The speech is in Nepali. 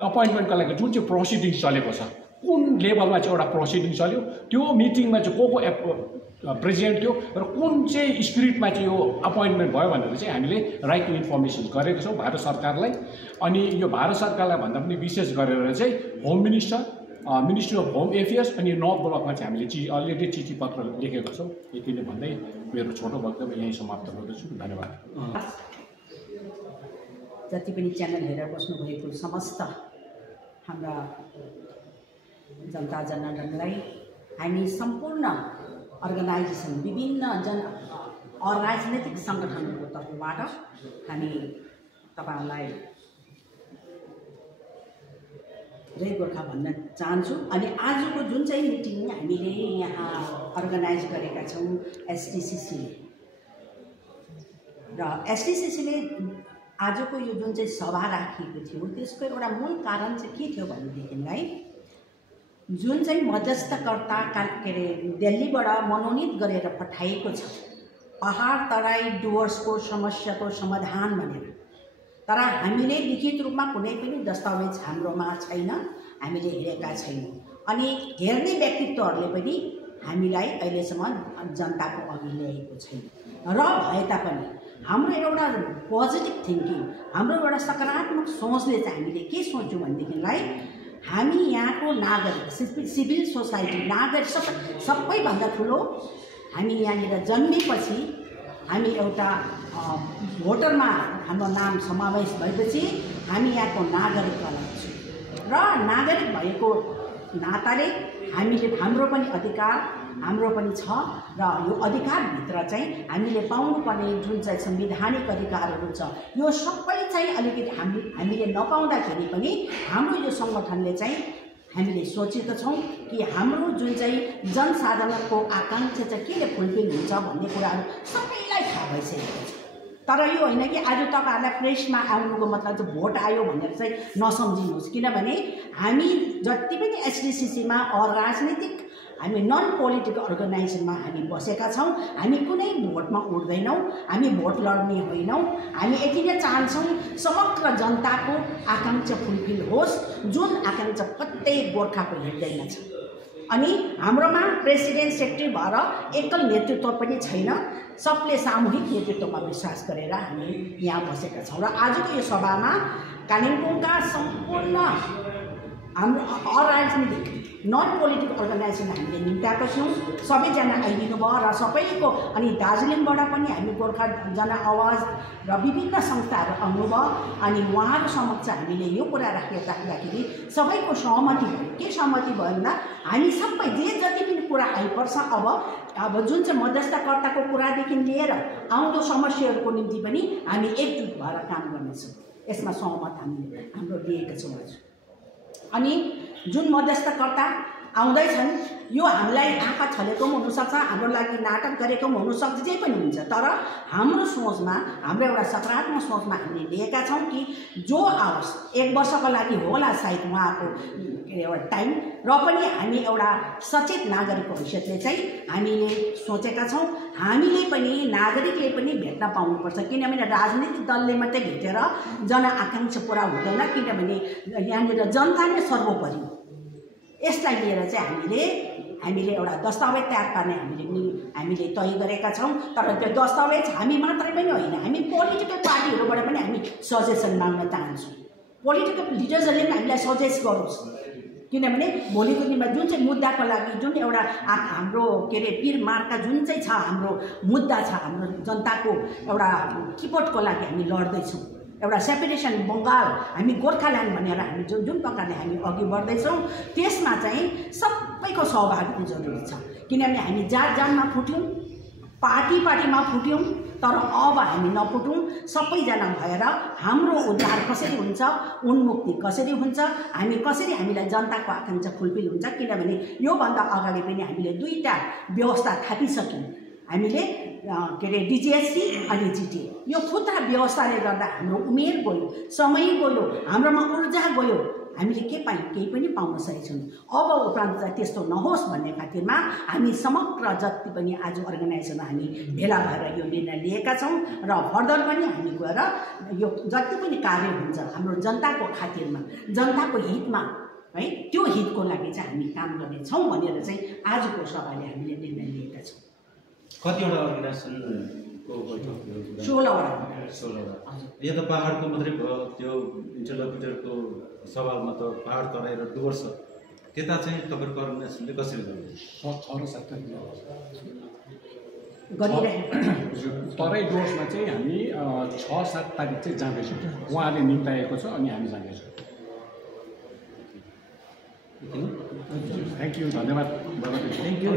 अपोइन्टमेन्टको लागि जुन चाहिँ प्रोसिडिङ चलेको छ कुन लेभलमा चाहिँ एउटा प्रोसिडिङ चल्यो त्यो मिटिङमा चाहिँ को प्रेसिडेन्ट थियो र कुन चाहिँ स्पिरिटमा चाहिँ यो अपोइन्टमेन्ट भयो भनेर चाहिँ हामीले राइट टु इन्फर्मेसन गरेको छौँ भारत सरकारलाई। अनि यो भारत सरकारलाई भन्दा पनि विशेष गरेर चाहिँ home minister, ministry of home affairs अनि नर्थ ब्लकमा चाहिँ हामीले अलरेडी चिठी पत्र लेखेको छौँ। यति नै भन्दै मेरो छोटो वक्तव्य यहीँ समाप्त गर्दछु। धन्यवाद। जति पनि च्यानल हेरेर बस्नुभएको समस्त हाम्रा जनता जनार्दनलाई हामी सम्पूर्ण अर्गनाइजेसन विभिन्न राजनैतिक सङ्गठनहरूको तर्फबाट हामी तपाईँहरूलाई जय गोर्खा भन्न चाहन्छु। अनि आजको जुन चाहिँ मिटिङ हामीले यहाँ अर्गनाइज गरेका छौँ एसटिसिसीले, र एसटिसिसीले आजको यो जुन चाहिँ सभा राखिएको थियो त्यसको एउटा मूल कारण चाहिँ के थियो भनेदेखिलाई जुन चाहिँ मध्यस्थकर्ता के अरे दिल्लीबाट मनोनित गरेर पठाइएको छ पहाड तराई डुवर्सको समस्याको समाधान भनेर, तर हामीले लिखित रूपमा कुनै पनि दस्तावेज हाम्रोमा छैन, हामीले हेरेका छैनौँ। अनि हेर्ने व्यक्तित्वहरूले पनि हामीलाई अहिलेसम्म जनताको अघि ल्याएको छैन। र भए तापनि हाम्रो एउटा पोजिटिभ थिङ्किङ, हाम्रो एउटा सकारात्मक सोचले चाहिँ हामीले के सोच्यौँ भनेदेखिलाई हामी यहाँको नागरिक, सिभिल सोसाइटी, नागरिक सबैभन्दा ठुलो हामी यहाँनिर जन्मेपछि हामी एउटा भोटरमा हाम्रो नाम समावेश भएपछि हामी यहाँको नागरिक बनाउँछौँ र नागरिक भएको नाताले हाम्रो पनि अधिकार हाम्रो पनि छ र यो अधिकारभित्र चाहिँ हामीले पाउनुपर्ने जुन चाहिँ संवैधानिक अधिकारहरू छ यो सबै चाहिँ अलिकति हामीले नपाउँदाखेरि पनि हाम्रो यो सङ्गठनले चाहिँ हामीले सोचेका छौँ कि हाम्रो जुन चाहिँ जनसाधारणको आकाङ्क्षा चाहिँ के फुलफिल हुन्छ भन्ने कुराहरू सबैलाई थाहा भइसकेको छ। तर यो होइन कि आज तपाईँहरूलाई प्रेसमा आउनुको मतलब चाहिँ भोट आयो भनेर चाहिँ नसम्झिनुहोस्, किनभने हामी जति पनि एसडिसिसीमा राजनीतिक हामी नन पोलिटिकल अर्गनाइजेसनमा हामी बसेका छौँ। हामी कुनै भोटमा उठ्दैनौँ, हामी भोट लड्ने होइनौँ। हामी यति नै चाहन्छौँ समग्र जनताको आकाङ्क्षा फुलफिल होस्, जुन आकाङ्क्षा प्रत्येक गोर्खाको हृदयमा छ। अनि हाम्रोमा प्रेसिडेन्ट सेक्रेटरी भएर एकल नेतृत्व पनि छैन, सबले सामूहिक नेतृत्वमा विश्वास गरेर हामी यहाँ बसेका छौँ। र आजको यो सभामा कालिम्पोङका सम्पूर्ण हाम्रो अराजनीतिक नन पोलिटिकल अर्गनाइजेसन हामीले निम्त्याएको छौँ। सबैजना आइदिनु भयो र सबैको, अनि दार्जिलिङबाट पनि हामी गोर्खा जन आवाज र विभिन्न संस्थाहरू आउनुभयो। अनि उहाँहरू समक्ष हामीले यो कुरा राख्दाखेरि सबैको सहमति भयो। के सहमति भयो भन्दा हामी सबै जति पनि कुरा आइपर्छ अब जुन चाहिँ मध्यस्थकर्ताको कुरादेखि लिएर आउँदो समस्याहरूको निम्ति पनि हामी एकजुट भएर काम गर्नेछौँ। यसमा सहमत हाम्रो दिएका छौँ आज। अनि जुन मध्यस्थकर्ता आउँदैछन् यो हामीलाई आँखा छलेको पनि हुनसक्छ, हाम्रो लागि नाटक गरेको पनि हुनसक्छ, जे पनि हुन्छ। तर हाम्रो सोचमा, हाम्रो एउटा सकारात्मक सोचमा हामीले लिएका छौँ कि जो आओस् 1 वर्षको लागि होला सायद उहाँको एउटा टाइम, र पनि हामी एउटा सचेत नागरिकको हैसियतले चाहिँ हामीले सोचेका छौँ। हामीले पनि नागरिकले पनि भेट्न पाउनुपर्छ, किनभने राजनीतिक दलले मात्रै भेटेर जनआकाङ्क्षा पुरा हुँदैन, किनभने यहाँनिर जनता नै सर्वोपरि। यसलाई लिएर चाहिँ हामीले एउटा दस्तावेज तयार पार्ने हामीले तय गरेका छौँ। तर त्यो दस्तावेज हामी मात्रै पनि होइन, हामी पोलिटिकल पार्टीहरूबाट पनि हामी सजेसन माग्न चाहन्छौँ। पोलिटिकल लिडर्सहरूले पनि हामीलाई सजेस्ट गरोस्, किनभने भोलिको दिनमा जुन चाहिँ मुद्दाको लागि जुन एउटा हाम्रो के अरे पीर मार्का जुन चाहिँ छ, हाम्रो मुद्दा छ, हाम्रो जनताको एउटा किपोटको लागि हामी लड्दैछौँ। एउटा सेपरेसन बङ्गाल, हामी गोर्खाल्यान्ड भनेर हामी जुन प्रकारले हामी अघि बढ्दैछौँ त्यसमा चाहिँ सबैको सहभागिता जरुरी छ। किनभने हामी जातमा फुट्यौँ, पार्टीमा फुट्यौँ, तर अब हामी नफुटौँ। सबैजना भएर हाम्रो उद्धार कसरी हुन्छ, उन्मुक्ति कसरी हुन्छ, हामीलाई जनताको आकाङ्क्षा फुलफिल हुन्छ। किनभने योभन्दा अगाडि पनि हामीले 2टा व्यवस्था थापिसक्यौँ। हामीले के अरे डिजिएससी अनि जिटिए यो खुद्रा व्यवस्थाले गर्दा हाम्रो उमेर गयो, समय गयो, हाम्रोमा ऊर्जा गयो, हामीले के पायौँ? केही पनि पाउन सकेका छौँ। अब उपरान्त चाहिँ त्यस्तो नहोस् भन्ने खातिरमा हामी समग्र जति पनि आज अर्गनाइजेसन हामी भेला भएर यो निर्णय लिएका छौँ र फर्दर पनि हामी गएर यो जति पनि कार्य हुन्छ हाम्रो जनताको खातिरमा, जनताको हितमा है, त्यो हितको लागि चाहिँ हामी काम गर्नेछौँ भनेर चाहिँ आजको सभाले हामीले निर्णय लिएका छौँ। कतिवटा अर्गनाइजेसनको बैठक? 16वटा। यो त पहाडको मात्रै भयो, त्यो इन्टरलोक्युटरको सवालमा त पहाड तराई र डुवर्स त्यता चाहिँ तपाईँहरूको अर्गनाइजेसनले कसरी गरिरहेको तराई डुवर्समा चाहिँ हामी 6-7 तारिक चाहिँ जाँदैछौँ। उहाँले निम्ताएको छ अनि हामी जाँदैछौँ। थ्याङ्क यू, धन्यवाद। Thank you.